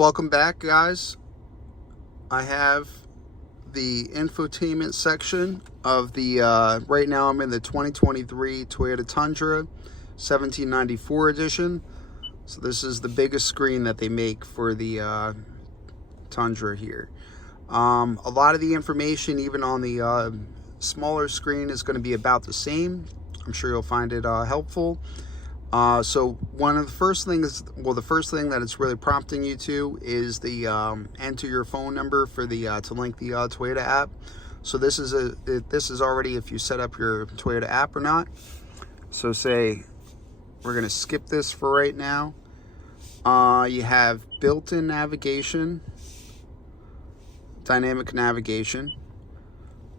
Welcome back, guys. I have the infotainment section of the right now I'm in the 2023 Toyota Tundra 1794 edition. So this is the biggest screen that they make for the Tundra here. A lot of the information, even on the smaller screen, is going to be about the same. I'm sure you'll find it helpful. So one of the first things, the first thing that it's really prompting you to is the enter your phone number for the to link the Toyota app. So this is already if you set up your Toyota app or not. So say we're gonna skip this for right now. You have built-in navigation, dynamic navigation,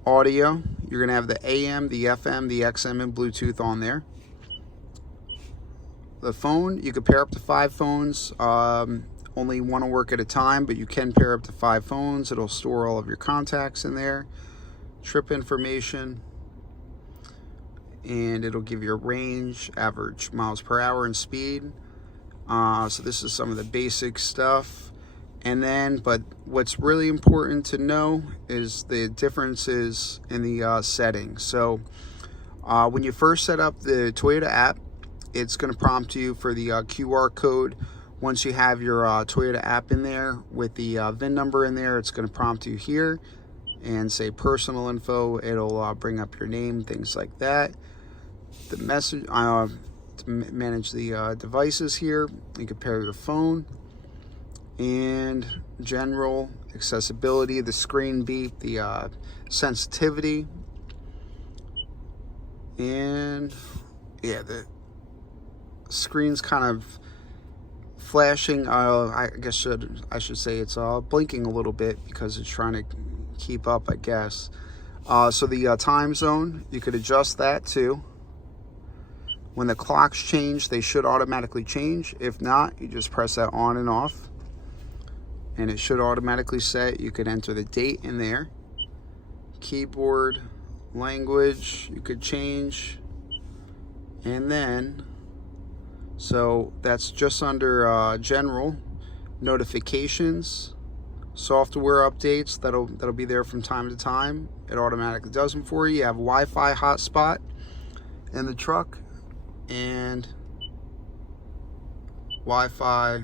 audio. You're gonna have the AM, the FM, the XM, and Bluetooth on there. The phone, you could pair up to 5 phones. Only one will work at a time, but you can pair up to 5 phones. It'll store all of your contacts in there, trip information, and it'll give you a range, average miles per hour, and speed. So this is some of the basic stuff. And then, but what's really important to know is the differences in the settings. So when you first set up the Toyota app, it's going to prompt you for the QR code. Once you have your Toyota app in there with the VIN number in there, it's going to prompt you here and say personal info. It'll bring up your name, things like that. The message to manage the devices here, you can pair your phone, and general accessibility, the screen beep, the sensitivity, and yeah, the screen's kind of flashing. I guess I should say it's blinking a little bit because it's trying to keep up, I guess. So the time zone, you could adjust that too. When the clocks change, they should automatically change. If not, you just press that on and off and it should automatically set. You could enter the date in there. Keyboard, language, you could change. And then so that's just under general. Notifications, software updates, that'll be there from time to time. It automatically does them for you. You have Wi-Fi hotspot in the truck and Wi-Fi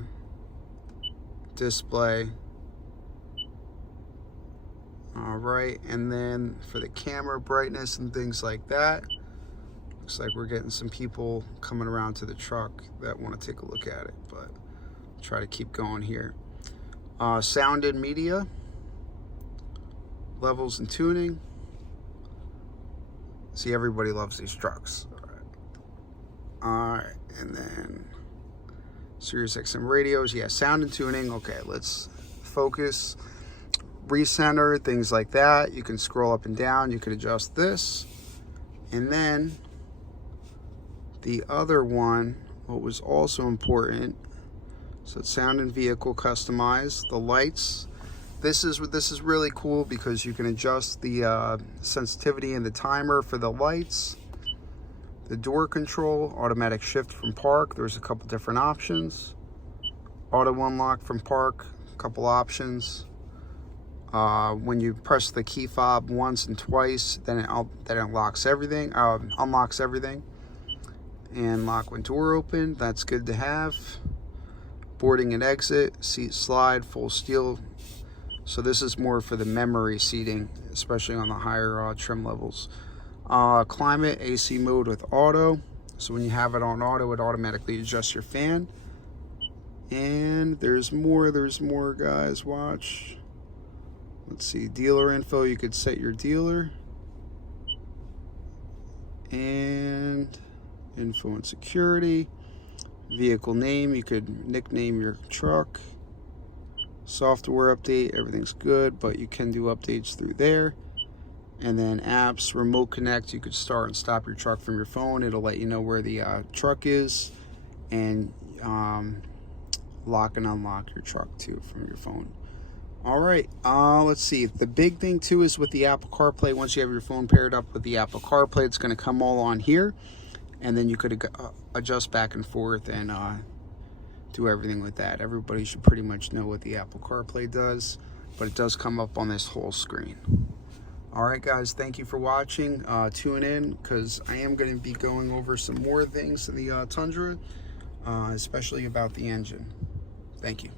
display. All right, and then for the camera brightness and things like that, looks like we're getting some people coming around to the truck that want to take a look at it, but I'll try to keep going here. Sound and media, levels and tuning. See, everybody loves these trucks. All right, and then Sirius XM radios. Yeah, sound and tuning. Okay, let's focus, recenter, things like that. You can scroll up and down. You can adjust this, and then the other one, what was also important, so it's sound and vehicle customized. The lights, this is really cool because you can adjust the sensitivity and the timer for the lights. The door control, automatic shift from park, there's a couple different options. Auto unlock from park, a couple options. When you press the key fob once and twice, then it unlocks everything, unlocks everything. And lock when door open, that's good to have. Boarding and exit, seat slide, full steel. So this is more for the memory seating, especially on the higher trim levels. Climate, AC mode with auto. So when you have it on auto, it automatically adjusts your fan. And there's more guys, watch. Let's see, dealer info, you could set your dealer. And info and security, vehicle name, you could nickname your truck. Software update, everything's good, but you can do updates through there. And then apps, remote connect, you could start and stop your truck from your phone. It'll let you know where the truck is, and lock and unlock your truck too from your phone. All right, let's see. The big thing too is with the Apple CarPlay. Once you have your phone paired up with the Apple CarPlay, it's going to come all on here, and then you could adjust back and forth and do everything with that. Everybody should pretty much know what the Apple CarPlay does, but it does come up on this whole screen. Alright guys, thank you for watching. Tune in, because I am going to be going over some more things in the Tundra, especially about the engine. Thank you.